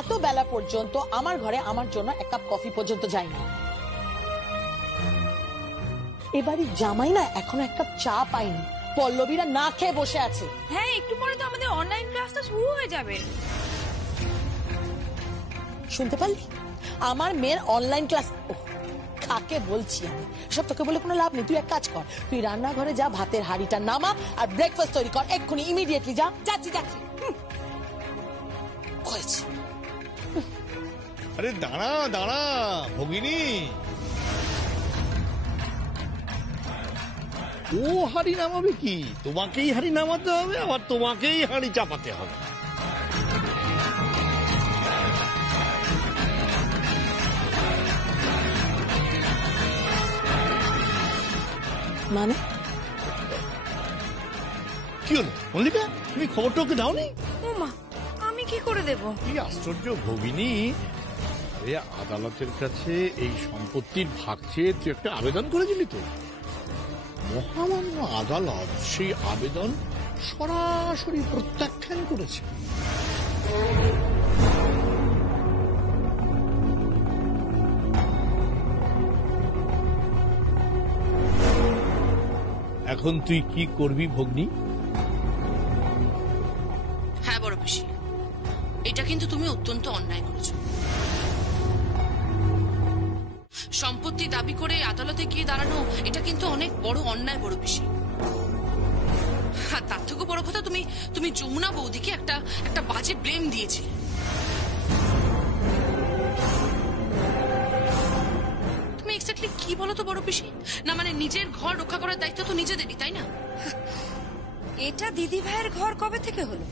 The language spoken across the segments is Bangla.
এত বেলা পর্যন্ত আমার ঘরে আমার জন্য এক কাপ কফি পর্যন্ত যায়নি। এবারে জামাই না এখনো এক কাপ চা পাইনি, পল্লবীরা না খেয়ে বসে আছে। হ্যাঁ, একটু পরে তো আমাদের অনলাইন ক্লাসটা শুরু হয়ে যাবে। শুনতে পারলি, আমার মেয়ের অনলাইন ক্লাস। কাকে বলছি আমি সব, তোকে বলে কোনো লাভ নেই। তুই এক কাজ কর, তুই রান্নাঘরে যা, ভাতের হাঁড়িটা নামা আর ব্রেকফাস্ট তৈরি কর এক্ষুনি, ইমিডিয়েটলি যা। যাচ্ছি যাচ্ছি। হয়েছে। আরে দাঁড়া দাঁড়া ভগিনী, ও হাঁড়ি নামাবে কি? তোমাকেই হাঁড়ি নামাতে হবে, আবার তোমাকেই হাঁড়ি চাপাতে হবে। মানে কি হলো মল্লিকা, তুমি খবরটা ওকে দাওনি? ও মা, আমি কি করে দেব? কি আশ্চর্য ভগিনী, আরে আদালতের কাছে এই সম্পত্তির ভাগ চেয়ে তুই একটা আবেদন করেছিলি তো, মহামান্য আদালত সেই আবেদন সরাসরি প্রত্যাখ্যান করেছে। এখন তুই কি করবি ভগ্নী? হ্যাঁ বড় পিসি, এটা কিন্তু তুমি অত্যন্ত অন্যায় করেছো। সম্পত্তি দাবি করে আদালতে গিয়ে দাঁড়ানো এটা কিন্তু অনেক বড় অন্যায় বড় পিসি। আর তার থেকে বড় কথা, তুমি যমুনা বৌদিকে একটা বাজে ব্লেম দিয়েছিলে। তুমি এক্স্যাক্টলি কি বলো তো বড় পিসি? না মানে নিজের ঘর রক্ষা করার দায়িত্ব তো নিজেদেরই, তাই না? এটা দিদি ভাইয়ের ঘর কবে থেকে হলো?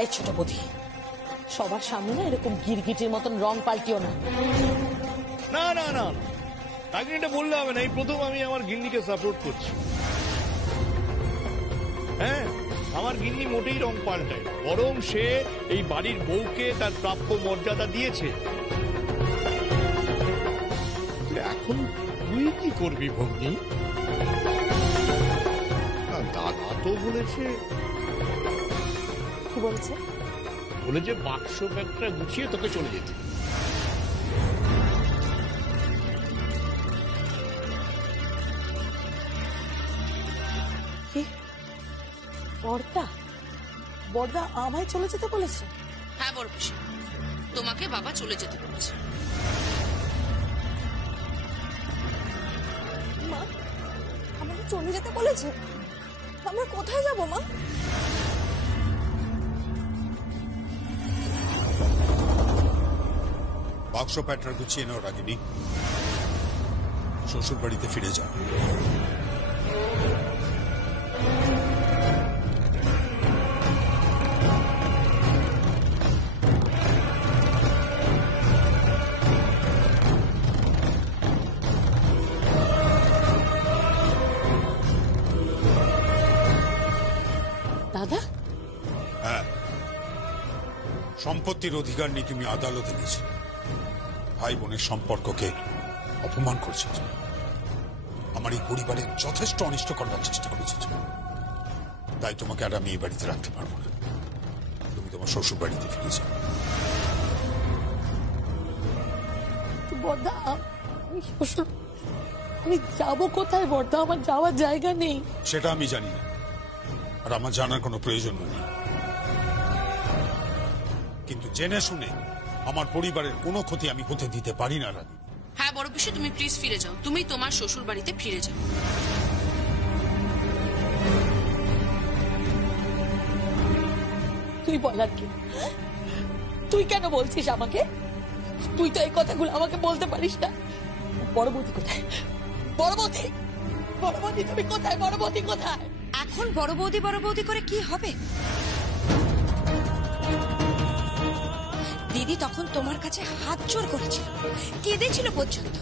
এই ছোট বৌদি, সবার সামনে না এরকম গিরগিটির মতন রং পাল্টিও না। না না না, তাকে এটা বললে হবে না। এই প্রথম আমি আমার গিন্নিকে সাপোর্ট করছি। হ্যাঁ, আমার গিন্নি মোটেই রং পাল্টায়, বরং সে এই বাড়ির বউকে তার প্রাপ্য মর্যাদা দিয়েছে। এখন তুই কি করবি ভগ্নী? দাদা তো বলেছে, কি বলছে? বলেছে বাক্স ব্যাগটা গুছিয়ে তোকে চলে যেতে। বড়দা, বড়দা আমায় চলে যেতে বলেছে? হ্যাঁ বড় পিসি, তোমাকে বাবা চলে যেতে বলেছে। মা, আমাকে চলে যেতে বলেছে? আমরা কোথায় যাব মা? বাক্স প্যাটার গুছিয়ে নাও রাগিনী, শ্বশুর বাড়িতে ফিরে যাও। দাদা? হ্যাঁ, সম্পত্তির অধিকার নিয়ে তুমি আদালতে গেছিলে, ভাই বোনের সম্পর্ককে অপমান করছে তুমি, আমার এই পরিবারের যথেষ্ট অনিষ্ট করবার চেষ্টা করেছে তুমি। তাই তোমাকে আর আমি এই বাড়িতে রাখতে পারবো না, তুমি তোমার শ্বশুর বাড়িতে ফিরে যাও। বড়দা, আমি যাবো কোথায় বড়দা? আমার যাওয়ার জায়গা নেই। সেটা আমি জানি না, আর আমার জানার কোনো প্রয়োজন নেই, কিন্তু জেনে শুনে আমার পরিবারের কোনো ক্ষতি আমি হতে দিতে পারি না রানী। হ্যাঁ বড় পিসি, তুমি প্লিজ ফিরে যাও, তুমি তোমার শ্বশুর বাড়িতে ফিরে যাও। তুই বলার কি? তুই কেন বলছিস আমাকে? তুই তো এই কথাগুলো আমাকে বলতে পারিস না। বড় বৌদি কোথায়? বড় বৌদি, বড় বৌদি তুমি কোথায়? বড় বৌদি কোথায়? এখন বড় বৌদি করে কি হবে? দিদি তখন তোমার কাছে হাত জোর করেছিল, কেঁদেছিল পর্যন্ত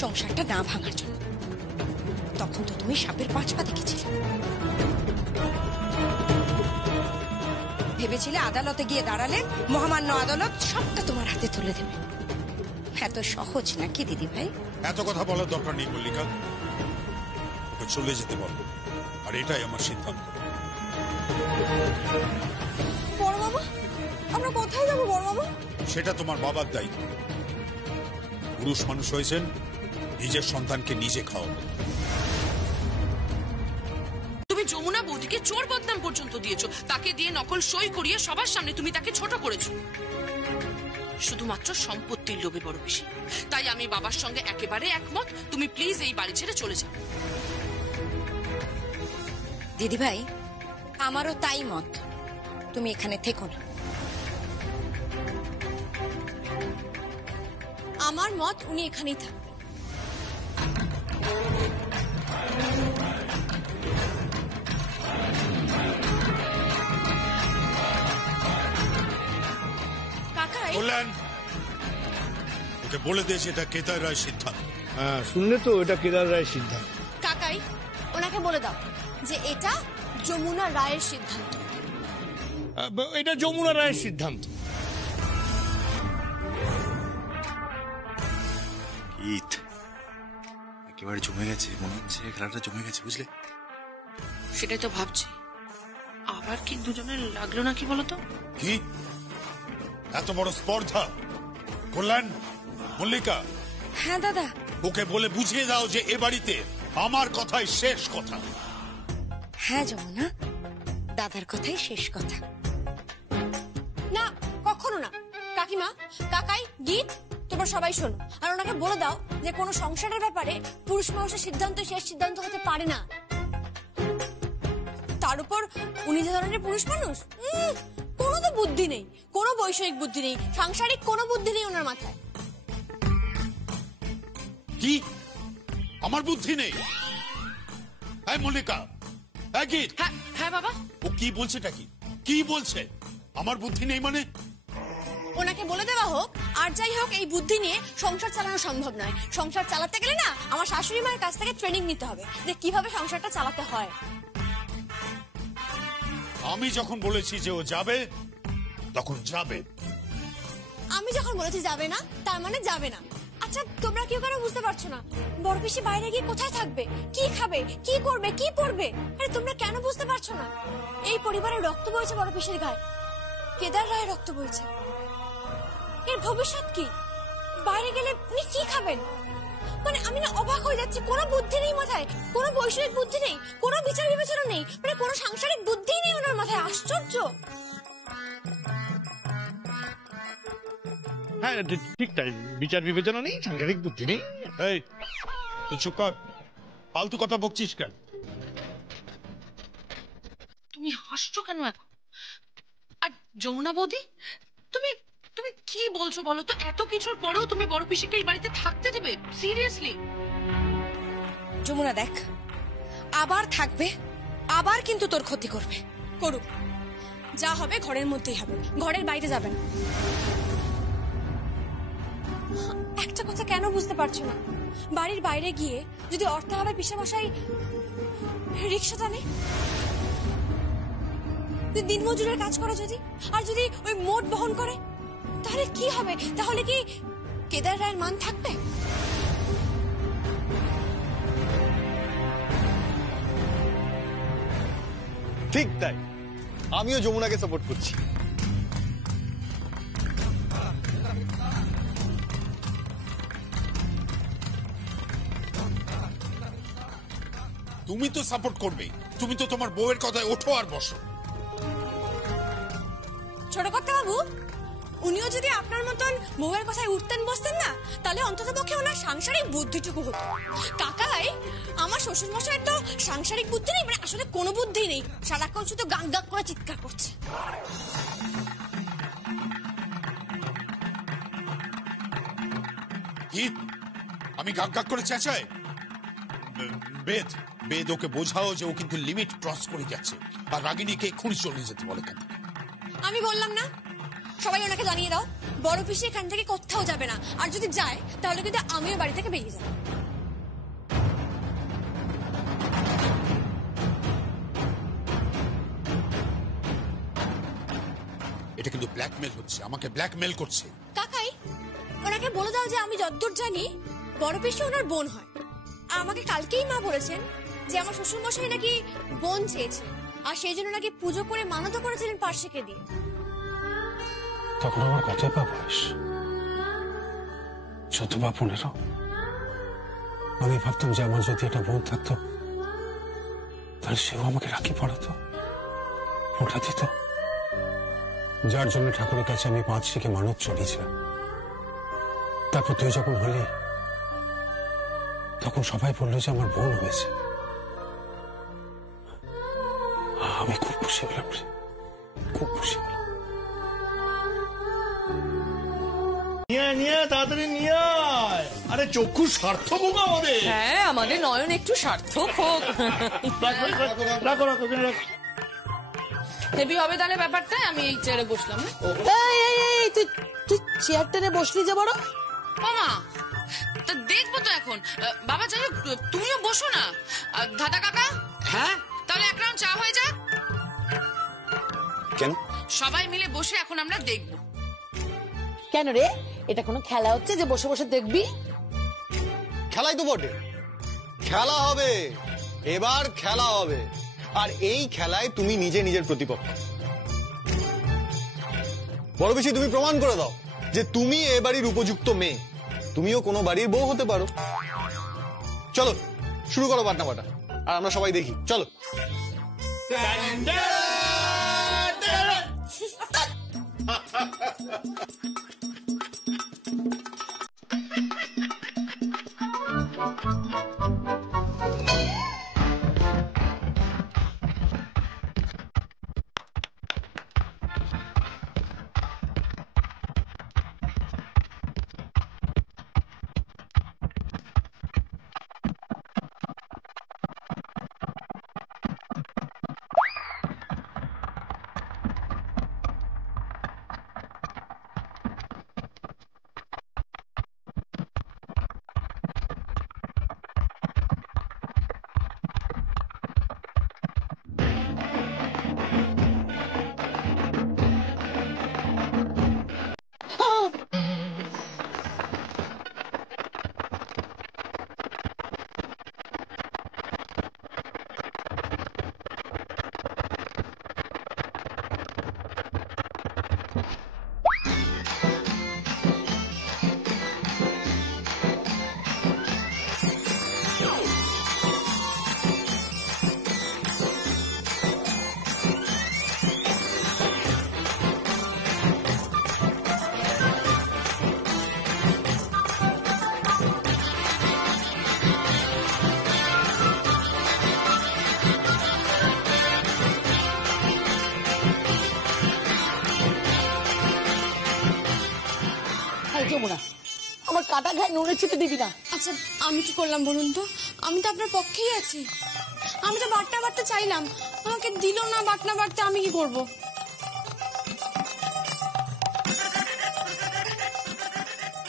সংসারটা না ভাঙার জন্য। তখন তো তুমি সাপের 5 পা দেখেছিলে, ভেবেছিলে আদালতে গিয়ে দাঁড়ালে মহামান্য আদালত সবটা তোমার হাতে তুলে দেবে। এত সহজ নাকি দিদি ভাই? এত কথা বলার দরকার নেই মল্লিকা, ওকে চলে যেতে বলবো, আর এটাই আমার সিদ্ধান্ত। বড় মামা, আমরা কোথায় যাবো বড় মামা? সেটা তোমার বাবার দায়িত্ব। পুরুষ মানুষ হয়েছেন, নিজের সন্তানকে নিজে খাওয়াবে। তুমি যমুনা বৌদিকে চোর বদনাম পর্যন্ত দিয়েছো, তাকে দিয়ে নকল সই করিয়ে সবার সামনে তুমি তাকে ছোট করেছো শুধুমাত্র সম্পত্তির লোভে বড় বেশি। তাই আমি বাবার সঙ্গে একেবারে একমত, তুমি প্লিজ এই বাড়ি ছেড়ে চলে যাও। দিদি ভাই, আমারও তাই মত, তুমি এখানে থেকো না। আমার মত উনি এখানেই থাকবেন। কাকাই, বললেন ওকে বলে দিয়েছে এটা কেদার রায় সিদ্ধান্ত। হ্যাঁ, শুনলে তো, এটা কেদার রায়ের সিদ্ধান্ত। কাকাই ওনাকে বলে দাও যে এটা যমুনা রায়ের সিদ্ধান্ত। এটা যমুনা রায়ের সিদ্ধান্ত। ঈদ একেবারে জমে গেছে, মনে হচ্ছে খেলাটা জমে গেছে, বুঝলে? সেটাই তো ভাবছি, আবার কি দুজনের লাগলো নাকি বলতো? কি এত বড় স্পর্ধা? কল্যাণ, মল্লিকা, হ্যাঁ দাদা। ওকে বলে বুঝিয়ে দাও যে এ বাড়িতে আমার কথাই শেষ কথা। হ্যাঁ যমুনা, দাদার কথাই শেষ কথা। না, কখনো না। কাকিমা, কাকাই, গীত, তোমরা সবাই শোনো, আর ওনাকে বলে দাও যে কোনো সংসারের ব্যাপারে পুরুষ মানুষের সিদ্ধান্ত শেষ সিদ্ধান্ত হতে পারে না। তার উপর উনি যে ধরনের পুরুষ মানুষ, কোনো তো বুদ্ধি নেই, কোনো বৈষয়িক বুদ্ধি নেই, সাংসারিক কোনো বুদ্ধি নেই ওনার মাথায়। কি আমার বুদ্ধি নেই? হ্যাঁ মল্লিকা, হ্যাঁ গীত, হ্যাঁ হ্যাঁ বাবা। ও কি বলছেটা কি বলছে? আমার বুদ্ধি নেই মানে? ওনাকে বলে দেওয়া হোক, আর যাই হোক এই বুদ্ধি নিয়ে সংসার চালানো সম্ভব নয়। সংসার চালাতে গেলে না আমার শাশুড়ি মায়ের কাছ থেকে ট্রেনিং নিতে হবে যে কিভাবে সংসারটা চালাতে হয়। আমি যখন বলেছি যে ও যাবে তখন যাবে। আমি যখন বলেছি যাবে না, তার মানে যাবে না। আচ্ছা, তোমরা কেউ কেন বুঝতে পারছো না? বড় পিসি বাইরে গিয়ে কোথায় থাকবে, কি খাবে, কি করবে, কি পড়বে? আরে তোমরা কেন বুঝতে পারছো না? এই পরিবারের রক্ত বইছে বড় পিসির গায়ে, কেদার রায়ের রক্ত বইছে। এর ভবিষ্যৎ কি? বাইরে গেলে উনি কি খাবেন? মানে আমি না অবাক হয়ে যাচ্ছি, কোনো বুদ্ধি নেই মাথায়, কোনো বৈষয়িক বুদ্ধি নেই, কোনো বিচার বিবেচনা নেই, মানে কোনো সাংসারিক বুদ্ধি নেই ওনার মাথায়। আশ্চর্য। হ্যাঁ, ঠিক তাই, বিচার বিবেচনা নেই, সাংসারিক বুদ্ধি নেই। এই তুই চুপ কর, ফালতু কথা বকছিস কেন? তুমি হাসছো কেন এখন? আর যমুনা বৌদি, তুমি তুমি কি বলছো বলো তো? এত কিছুর পরেও তুমি বড় পিসিকে এই বাড়িতে থাকতে দেবে? সিরিয়াসলি? যমুনা দেখ, আবার থাকবে, আবার কিন্তু তোর ক্ষতি করবে। করুক, যা হবে ঘরের মধ্যেই হবে, ঘরের বাইরে যাবে না। একটা কথা কেন বুঝতে পারছো না? বাড়ির বাইরে গিয়ে যদি অর্থ হবে পিসেমশাই রিক্সা টানে, দিনমজুরের কাজ করে যদি, আর যদি ওই মোট বহন করে, তাহলে কি হবে? তাহলে কি কেদার রায়ের মান থাকবে? ঠিক তাই, আমিও যমুনাকে সাপোর্ট করছি। তুমি তো সাপোর্ট করবেই, তুমি তো তোমার বউয়ের কথায় ওঠো আর বসো। ছোট কর্তা বাবু, উনিও যদি আপনার মতন বউয়ের কথায় উঠতেন বসতেন না, তাহলে অন্তত পক্ষে ওনার সাংসারিক বুদ্ধিটুকু হতো। কাকাই, আমার শ্বশুর মশাইয়ের তো সাংসারিক বুদ্ধি নেই, মানে আসলে কোনো বুদ্ধি নেই, সারাক্ষণ শুধু গাং গাং করে চিৎকার করছে। কি আমি গাক গাক করে চেঁচাই? বেদ, বেদ ওকে বোঝাও যে ও কিন্তু লিমিট ক্রস করে যাচ্ছে, আর রাগিনীকে এক্ষুনি চলে যেতে বলে। কেন? আমি বললাম না, সবাই ওনাকে জানিয়ে দাও বড় পিসি এখান থেকে কোথাও যাবে না, আর যদি যায় তাহলে কিন্তু আমিও বাড়ি থেকে বেরিয়ে যাবো। এটা কিন্তু ব্ল্যাকমেল হচ্ছে, আমাকে ব্ল্যাকমেল করছে। কাকাই, ওনাকে বলে দাও যে আমি যতদূর জানি বড় পিসি ওনার বোন হয়, আর আমাকে কালকেই মা বলেছেন যে আমার শ্বশুর মশাই নাকি বোন চেয়েছে, আর সেই জন্য নাকি পুজো করে মানত করেছিলেন পার্শ্বিকে দিয়ে। তখন আমার কত বা বয়স, 14 বা 15। আমি ভাবতাম যে আমার যদি একটা বোন থাকতো তাহলে সেও আমাকে রাখি পড়াতো, ফোঁটা দিত, যার জন্য ঠাকুরের কাছে আমি 5 শিখে মানত চড়িয়েছিলাম। তারপর তুই যখন হলি তখন সবাই বললো যে আমার বোন হয়েছে। আমি খুব খুশি হলাম রে, খুব খুশি হলাম। নিয়ে তাড়াতাড়ি নিয়ে আয়। আরে চক্ষু সার্থক হোক আমাদের। হ্যাঁ, আমাদের নয়ন একটু সার্থক হোক। রাখো রাখো রাখো। হেভি হবে তাহলে ব্যাপারটা। আমি এই চেয়ারে বসলাম না। এই তুই চেয়ার টেনে বসলি যে বড়। মামা তা দেখবো তো এখন। বাবা যাই হোক, তুমিও বসো না। দাদা কাকা, হ্যাঁ তাহলে এক রাউন্ড চা হয়ে যাক। কেন? সবাই মিলে বসে এখন আমরা দেখবো। কেন রে, এটা কোনো খেলা হচ্ছে যে বসে বসে দেখবি? খেলাই তো বটে, খেলা হবে, এবার খেলা হবে। আর এই খেলায় তুমি নিজে নিজের প্রতিপক্ষ। বড় বেশি তুমি প্রমাণ করে দাও যে তুমি এ বাড়ির উপযুক্ত মেয়ে, তুমিও কোনো বাড়ির বউ হতে পারো। চলো শুরু করো বাটনা বাটা, আর আমরা সবাই দেখি। চলো। যমুনা, আমার কাটা ঘায়ে নুনের ছিটে দিবি না। আচ্ছা আমি কি করলাম বলুন তো? আমি তো আপনার পক্ষেই আছি। আমি তো বাটনা বাটতে চাইলাম, আমাকে দিল না বাটনা বাটতে, আমি কি করব?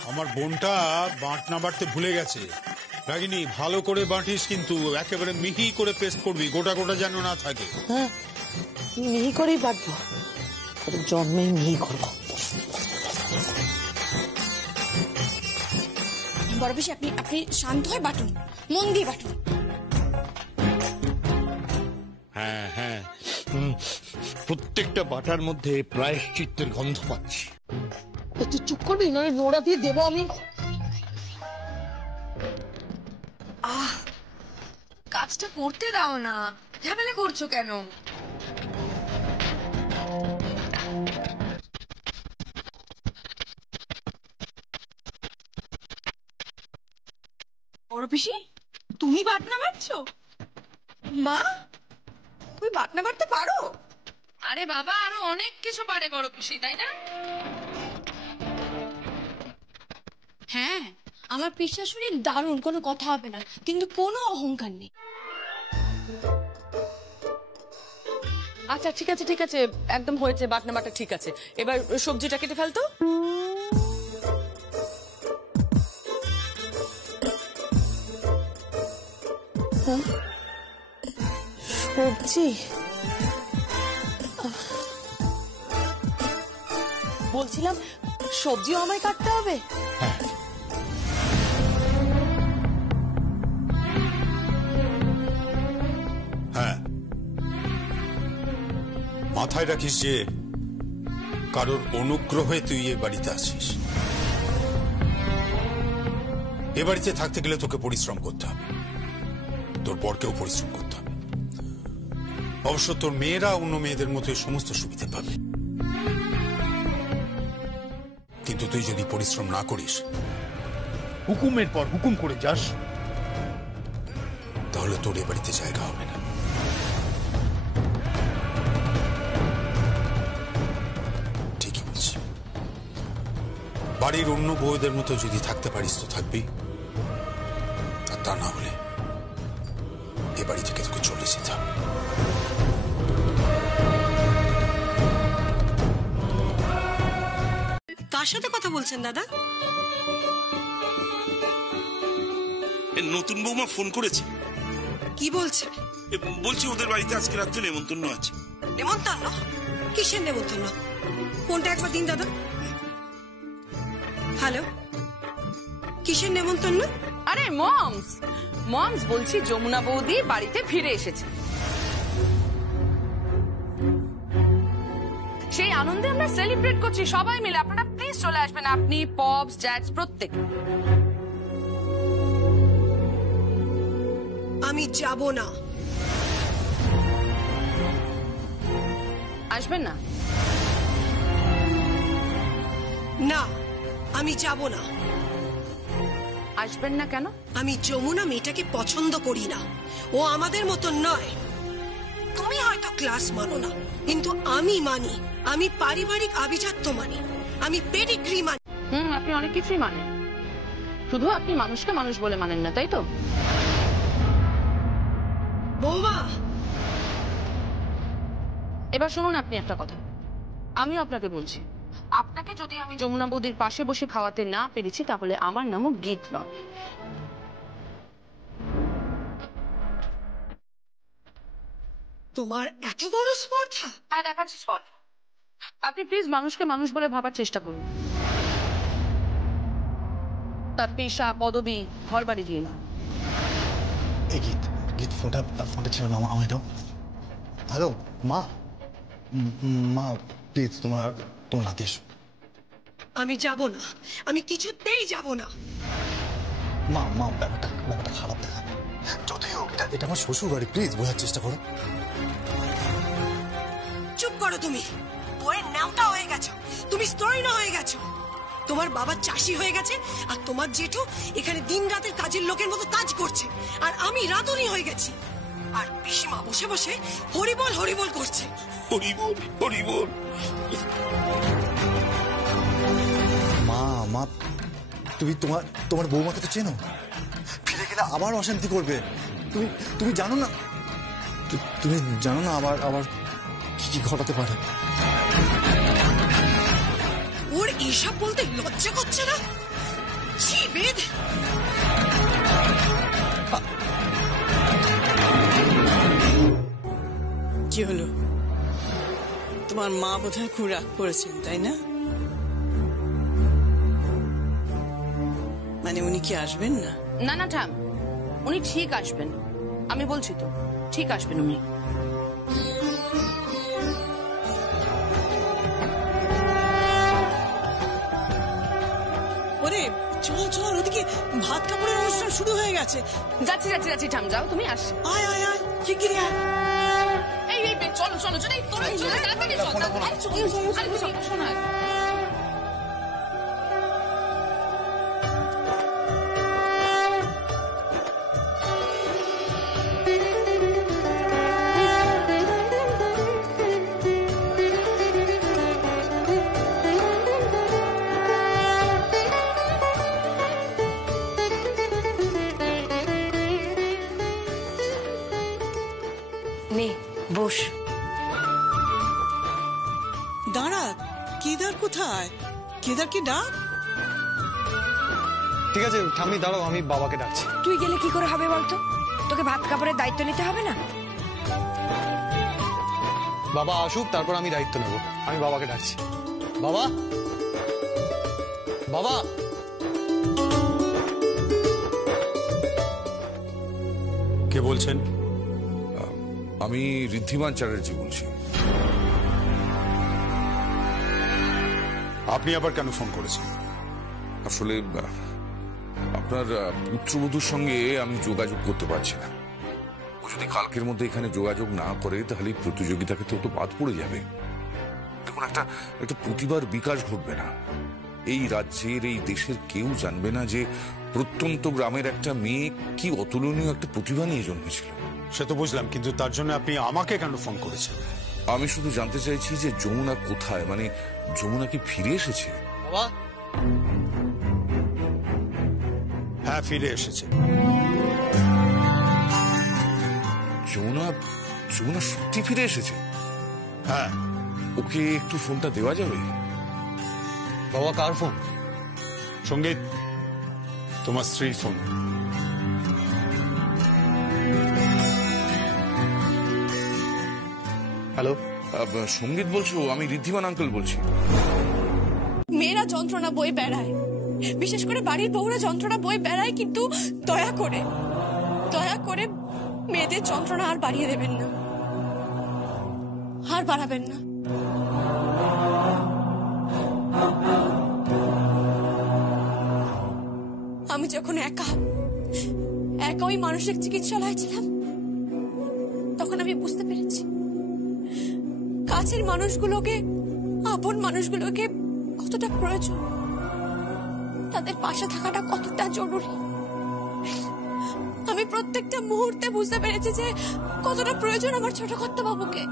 আমার বোনটা বাটনা বাটতে ভুলে গেছে। রাগিনী, ভালো করে বাটিস, কিন্তু একেবারে মিহি করে পেস্ট করবি, গোটা গোটা যেন না থাকে। হ্যাঁ, মিহি করেই বাটবো, জন্মেই মিহি করবো। বড় বেশি আপনি শান্ত হয়ে বাটুন, মন দিয়ে বাটুন। হ্যাঁ হ্যাঁ, প্রত্যেকটা বাটার মধ্যে প্রায়শ্চিত্তের গন্ধ পাচ্ছি। তুই চুপ করবি, নয় নোড়া দিয়ে দেবো আমি। কাজটা করতে দাও না, ঝামেলা করছো কেন? বড় পিসি, তুমি বাটনা বাটছো? মা, তুমি বাটনা বাটতে পারো? আরে বাবা, আরো অনেক কিছু পারে বড় পিসি, তাই না? হ্যাঁ, আমার পিসাশুড়ি দারুণ, কোনো কথা হবে না, কিন্তু কোনো অহংকার নেই। আচ্ছা ঠিক আছে ঠিক আছে, একদম হয়েছে, বাটনা বাটা ঠিক আছে। এবার সবজিটা কেটে ফেলতো। সবজি বলছিলাম, সবজিও আমায় কাটতে হবে? মাথায় রাখিস যে কারোর অনুগ্রহে তুই এ বাড়িতে আছিস। এ বাড়িতে থাকতে গেলে তোকে পরিশ্রম করতে হবে, তোর বরকেও পরিশ্রম করতে হবে। অবশ্য তোর মেয়েরা অন্য মেয়েদের মতো সমস্ত সুবিধা পাবে, কিন্তু তুই যদি পরিশ্রম না করিস, হুকুমের পর হুকুম করে যাস, তাহলে তোর এ বাড়িতে জায়গা হবে না। ঠিকই বলছি। বাড়ির অন্য বউদের মতো যদি থাকতে পারিস তো থাকবি, আর তা না হলে এ বাড়ি থেকে তোকে চলে যেতে হবে। কার সাথে কথা বলছেন দাদা? নতুন বৌমা ফোন করেছে। কি বলছে? বলছি ওদের বাড়িতে আজকে রাত্রে নেমন্তন্ন আছে। নেমন্তন্ন? কিসের নেমন্তন্ন? ফোনটা একবার দিন দাদা। হ্যালো, কিসের নেমন্তন্ন? আরে মমস মমস বলছি যমুনা বৌদি বাড়িতে ফিরে এসেছে। সেই আনন্দে আমরা সেলিব্রেট করছি সবাই মিলে। আপনারা প্লিজ চলে আসবেন, আপনি, পপস, জ্যাডস, প্রত্যেক। আমি যাব না। আসবেন না? না, আমি যাব না। আসবেন না কেন? আমি যমুনা মেয়েটাকে পছন্দ করি না। ও আমাদের মতন নয়। তুমি হয়তো ক্লাস মানো না, কিন্তু আমি মানি। আমি পারিবারিক আভিজাত্য মানি, আমি পেডিগ্রি মানি। আপনি অনেক কিছুই মানেন, শুধু আপনি মানুষকে মানুষ বলে মানেন না, তাই তো? বৌমা, এবার শুনুন আপনি একটা কথা, আমিও আপনাকে বলছি, আপনাকে যদি আমি যমুনা বৌদির পাশে বসে খাওয়াতে না পেরেছি, তাহলে আমার নামও গীত নয়। তোমার এত বড় স্পর্ধা? হ্যাঁ, দেখাচ্ছি স্পর্ধা। আপনি প্লিজ মানুষকে মানুষ বলে ভাবার চেষ্টা করুন, তার পেশা, পদবি, ঘর বাড়ি দিয়ে না। এই গীত ফোনটা ছিল না, আমায় দাও। হ্যালো মা, মা প্লিজ তোমার হাতে এসো। আমি যাব না, আমি কিছুতেই যাব না। মা ব্যাপারটা খারাপ দেখা, যতই হোক এটা আমার শ্বশুর বাড়ি, প্লিজ বোঝার চেষ্টা করো। চুপ করো তুমি। বইয়ের নামটা হয়ে গেছো, তুমি স্তরীণ হয়ে গেছো। তোমার বাবা চাষি হয়ে গেছে, আর তোমার জেঠু এখানে দিন রাতের কাজের লোকের মতো কাজ করছে, আর আমি রাঁধুনি হয়ে গেছি। আর পিসিমা বসে বসে হরিবল হরিবল করছে। হরিবল হরিবল। মা তুমি তোমার বৌমাকে তো চেনো, ফিরে গেলে আবার অশান্তি করবে। তুমি জানো না, তুমি জানো না আবার কি ঘটাতে পারে। ওর এসব বলতে লজ্জা করছে না? ছি বেদ। কি হলো? তোমার মা বোধহয় খুব রাগ করেছেন, তাই না? মানে উনি কি আসবেন না? না না ঠাম, উনি ঠিক আসবেন, আমি বলছি তো, ঠিক আসবেন উনি। ওরে চল, ওদিকে ভাত কাপড়ের অনুষ্ঠান শুরু হয়ে গেছে। যাচ্ছি ঠাম, যাও তুমি। আস, আয় শিগগিরি আয়। এই চলো এই তোরা চলে তাড়াতাড়ি চল। শোনা বস। দাঁড়া, কেদার কোথায়? কেদারকে ডাক। ঠিক আছে ঠাম্মি দাঁড়াও, আমি বাবাকে ডাকছি। তুই গেলে কি করে হবে বলতো? তোকে ভাত কাপড়ের দায়িত্ব নিতে হবে না? বাবা আসুক, তারপর আমি দায়িত্ব নেব। আমি বাবাকে ডাকছি। বাবা, বাবা। কে বলছেন? আমি ঋদ্ধিমান চ্যাটার্জি বলছি। আপনি আবার কেন ফোন করেছেন? আসলে আপনার পুত্রবধূর সঙ্গে আমি যোগাযোগ করতে পারছি না। ও যদি কালকের মধ্যে এখানে যোগাযোগ না করে তাহলে এই প্রতিযোগিতাকে তো বাদ পড়ে যাবে। দেখুন, একটা প্রতিভার বিকাশ ঘটবে না। এই রাজ্যের, এই দেশের কেউ জানবে না যে প্রত্যন্ত গ্রামের একটা মেয়ে কি অতুলনীয় একটা প্রতিভা নিয়ে জন্মেছিল। সে তো বুঝলাম, কিন্তু তার জন্য আপনি আমাকে কেন ফোন করেছেন? আমি শুধু জানতে চাইছি যে যমুনা কোথায়, মানে যমুনা কি ফিরে এসেছে? বাবা, হ্যাঁ, ফিরে এসেছে। যমুনা সত্যি ফিরে এসেছে? হ্যাঁ। ওকে একটু ফোনটা দেওয়া যাবে? বাবা, কার ফোন? সঙ্গীত, তোমার স্ত্রীর ফোন। হ্যালো, সঙ্গীত বলছো? আমি ঋদ্ধিমান আঙ্কেল বলছি। মেয়েরা যন্ত্রণা বয়ে বেড়ায়, বিশেষ করে বাড়ির বউরা যন্ত্রণা বয়ে বেড়ায়, কিন্তু দয়া করে মেয়েদের যন্ত্রণা আর বাড়িয়ে দেবেন না, আর বাড়াবেন না। আমি যখন একা ওই মানসিক চিকিৎসালয়ে ছিলাম, তখন আমি বুঝতে পেরেছি কাছের মানুষগুলোকে, আপন মানুষগুলোকে কতটা প্রয়োজন, তাদের পাশে থাকাটা কতটা জরুরি। আমি প্রত্যেকটা মুহূর্তে বুঝতে পেরেছি যে কতটা প্রয়োজন আমার ছোট কর্তাবাবুকে,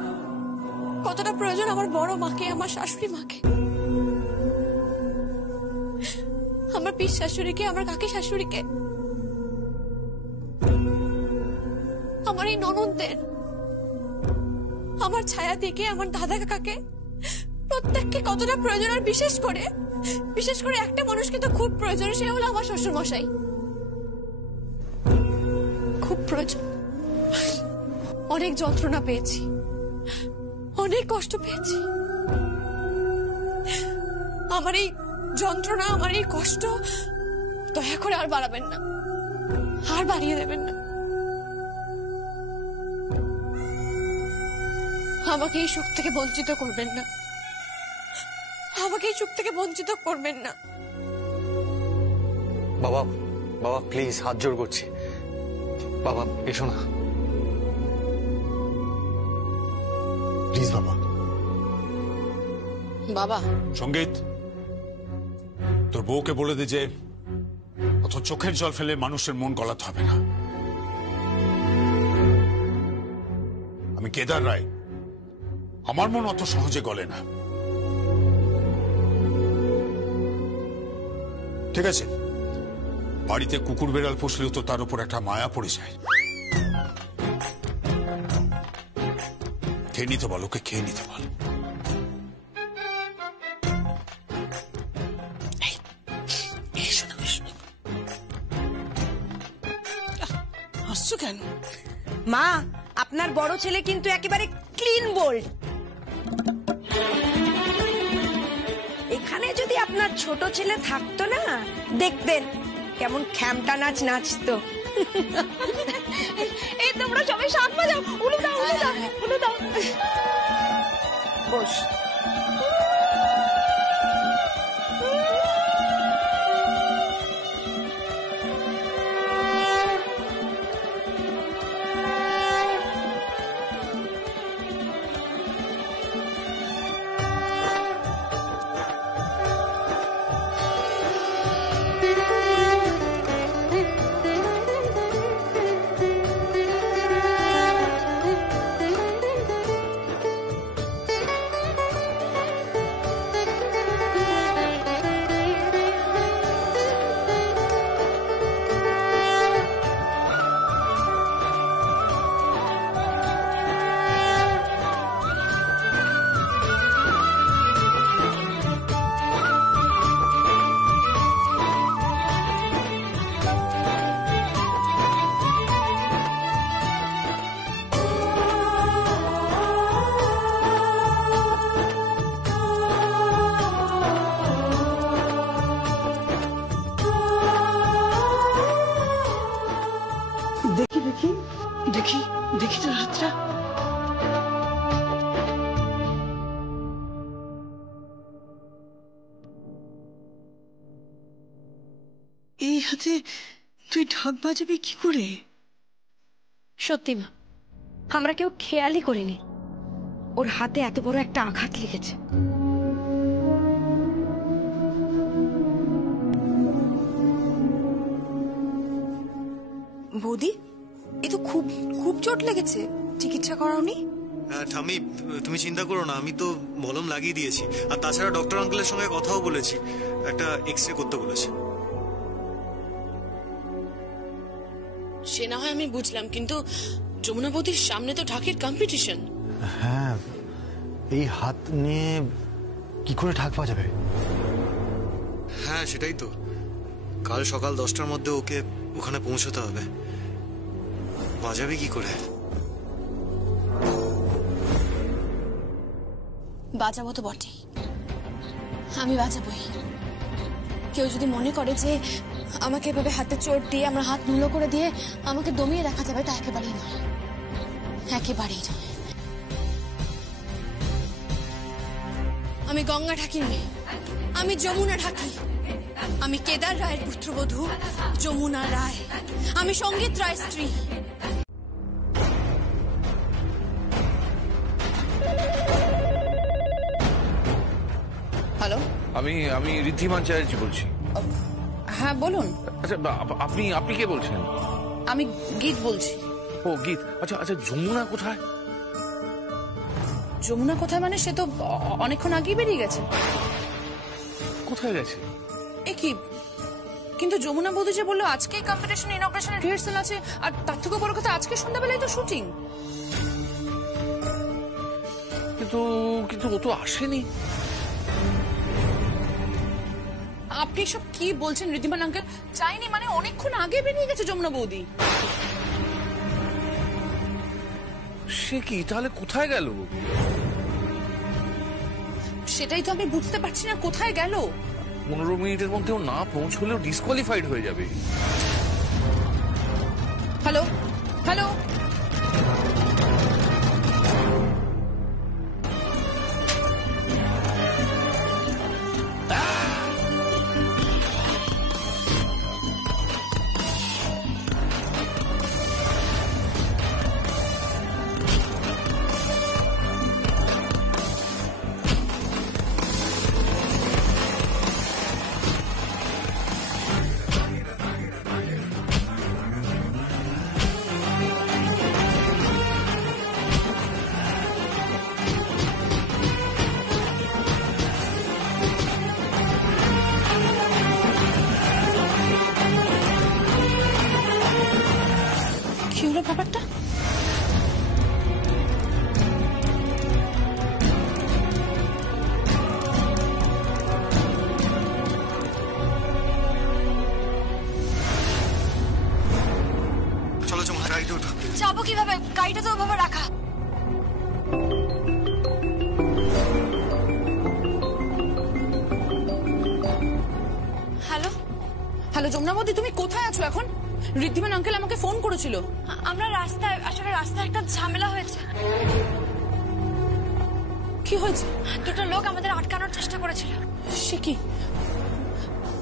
কতটা প্রয়োজন আমার বড় মাকে, আমার শাশুড়ি মাকে, আমার পিস শাশুড়িকে, আমার কাকি শাশুড়িকে, আমার এই ননদদের, আমার ছায়া দিকে, আমার দাদা কাকাকে, প্রত্যেককে কতটা প্রয়োজন। আর বিশেষ করে একটা মানুষকে তো খুব প্রয়োজন, সে হলো আমার শ্বশুর মশাই। খুব প্রয়োজন। অনেক যন্ত্রণা পেয়েছি, অনেক কষ্ট পেয়েছি। আমার এই যন্ত্রণা, আমার এই কষ্ট দয়া করে আর বাড়াবেন না, আর বাড়িয়ে দেবেন না। আমাকে এই সুখ থেকে বঞ্চিত করবেন না, আমাকে এই সুখ থেকে বঞ্চিত করবেন না। বাবা, বাবা প্লিজ, হাত জোড় করছি। বাবা, এসো না প্লিজ। বাবা, বাবা। সঙ্গীত, তোর বউকে বলে দে যে অত চোখের জল ফেলে মানুষের মন গলাতে হবে না। আমি কেদার রায়, আমার মন অত সহজে গলে না। ঠিক আছে, বাড়িতে কুকুর বেড়াল পুষলেও তো তার উপর একটা মায়া পড়ে যায়। খেয়ে নিতে বল, ওকে খেয়ে নিতে বল। হাসছো কেন? মা, আপনার বড় ছেলে কিন্তু একেবারে ক্লিন বোল্ড। এখানে যদি আপনার ছোট ছেলে থাকতো না, দেখতেন কেমন খ্যামটা নাচ নাচতো। এই তোমরা সবাই শাক বাজাও, উলু দাও, উলু দাও, উলু দাও। বস। দেখি তোর হাতটা। রাতে তুই ঢাক বাজাবি কি করে? সত্যি মা, আমরা কেউ খেয়ালই করিনি ওর হাতে এত বড় একটা আঘাত লেগেছে। বৌদি, এ তো খুব খুব চোট লেগেছে, চিকিৎসা করাওনি? ঠাম্মি, তুমি চিন্তা করো না, আমি তো মলম লাগিয়ে দিয়েছি। আর তাছাড়া ডক্টর আঙ্কেলের সঙ্গে কথাও বলেছি, একটা এক্সরে করতে বলেছে। সে না হয় আমি বুঝলাম, কিন্তু যমুনা বৌদির সামনে তো ঢাকের কম্পিটিশন। হ্যাঁ, এই হাত নিয়ে কি করে ঢাক বাজাবে? হ্যাঁ সেটাই তো, কাল সকাল 10টার মধ্যে ওকে ওখানে পৌঁছতে হবে। বাজাবে কি করে? বাজাবো তো বটেই, আমি বাজাবই। কেউ যদি মনে করে যে আমাকে এভাবে হাতে চোট দিয়ে, আমরা হাত নুলো করে দিয়ে আমাকে দমিয়ে রাখা যাবে, তা একেবারেই নয়, একেবারেই নয়। আমি গঙ্গা ঢাকির মেয়ে, আমি যমুনা ঢাকি, আমি কেদার রায়ের পুত্রবধূ যমুনা রায়, আমি সঙ্গীত রায় স্ত্রী। হ্যালো, আমি ঋদ্ধিমান চ্যাটার্জি বলছি। হ্যাঁ বলুন। আচ্ছা, আপনি কে বলছেন? আমি গীত বলছি। ও গীত, আচ্ছা আচ্ছা, যমুনা কোথায়? যমুনা কোথায় মানে? সে তো অনেকক্ষণ আগেই বেরিয়ে গেছে। কোথায় গেছে? এ কি, কিন্তু যমুনা বৌদি যে বললো আজকে কম্পিটিশন ইনগ্রেশনের রিহার্সাল আছে, আর তার থেকে বড় কথা আজকে সন্ধ্যাবেলায় তো শুটিং। কিন্তু ও তো আসেনি। আপনি সব কি বলছেন ঋদ্ধিমান আঙ্কেল? চাইনি মানে অনেকক্ষণ আগে বেরিয়ে গেছে যমুনা বৌদি। সে কি, তাহলে কোথায় গেল? সেটাই তো আমি বুঝতে পারছি না, কোথায় গেল। 15 মিনিটের মধ্যেও না পৌঁছলেও ডিসকোয়ালিফাইড হয়ে যাবে। হ্যালো হ্যালো, কি হলো ব্যাপারটা? চলো চলো, গাড়িতে ওঠো। যাবো কিভাবে? গাড়িটা তো ওভাবে রাখা। হ্যালো হ্যালো যমুনা বৌদি, তুমি কোথায় আছো এখন? ঋদ্ধিমান আঙ্কেল আমাকে ফোন করেছিল। আমরা রাস্তায়, আসলে রাস্তায় একটা ঝামেলা হয়েছে। কি হয়েছে? দুটো লোক আমাদের আটকানোর চেষ্টা করেছিল। সে কি?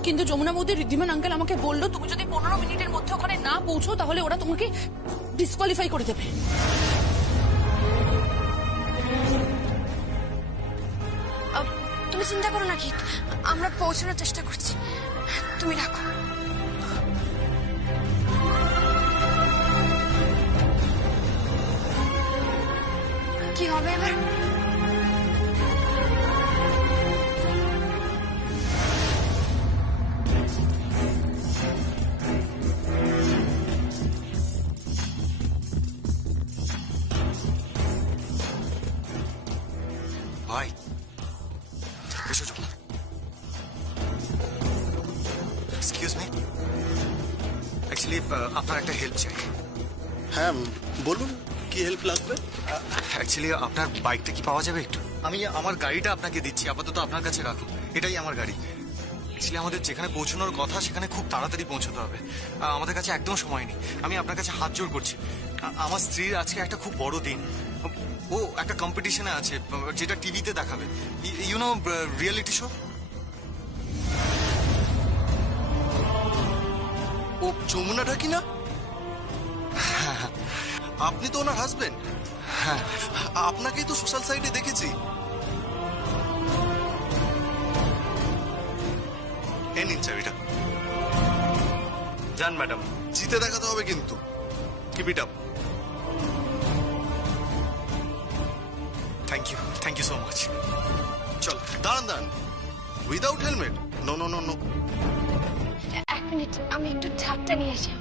কিন্তু যমুনা বৌদি, ঋদ্ধিমান আঙ্কেল আমাকে বললো তুমি যদি 15 মিনিটের মধ্যে ওখানে না পৌঁছো তাহলে ওরা তোমাকে ডিসকোয়ালিফাই করে দেবে। তুমি চিন্তা করো না কি, আমরা পৌঁছানোর চেষ্টা করছি, তুমি রাখো। কি হবে এবার? ভাই এসো, চলো। এক্সকিউজ মি, অ্যাকচুয়ালি আপনার একটা হেল্প চাই। হ্যাঁ বলুন, কি হেল্প লাগবে? অ্যাকচুয়ালি আপনার বাইকটা কি পাওয়া যাবে একটু? আমি আমার গাড়িটা আপনাকে দিচ্ছি, আপাতত আপনার কাছে রাখুন, এটাই আমার গাড়ি। অ্যাকচুয়ালি আমাদের যেখানে পৌঁছানোর কথা সেখানে খুব তাড়াতাড়ি পৌঁছতে হবে, আমাদের কাছে একদম সময় নেই। আমি আপনার কাছে হাত জোড় করছি, আমার স্ত্রীর আজকে একটা খুব বড় দিন। ও একটা কম্পিটিশনে আছে যেটা টিভিতে দেখাবে, ইউ নো, রিয়েলিটি শো। ও যমুনাটা কি না? আপনি তো ওনার হাজবেন্ড। হ্যাঁ, আপনাকেই তো সোশ্যাল সাইটে দেখেছি। এই নিন চাবিটা। যান ম্যাডাম, জিতে দেখাতে হবে কিন্তু। Keep it up. Thank you so much. চল, দাঁড়ান দাঁড়ান। Without helmet? No no no no. 1 minute, আমি একটু ঝাপটা নিয়ে আসি।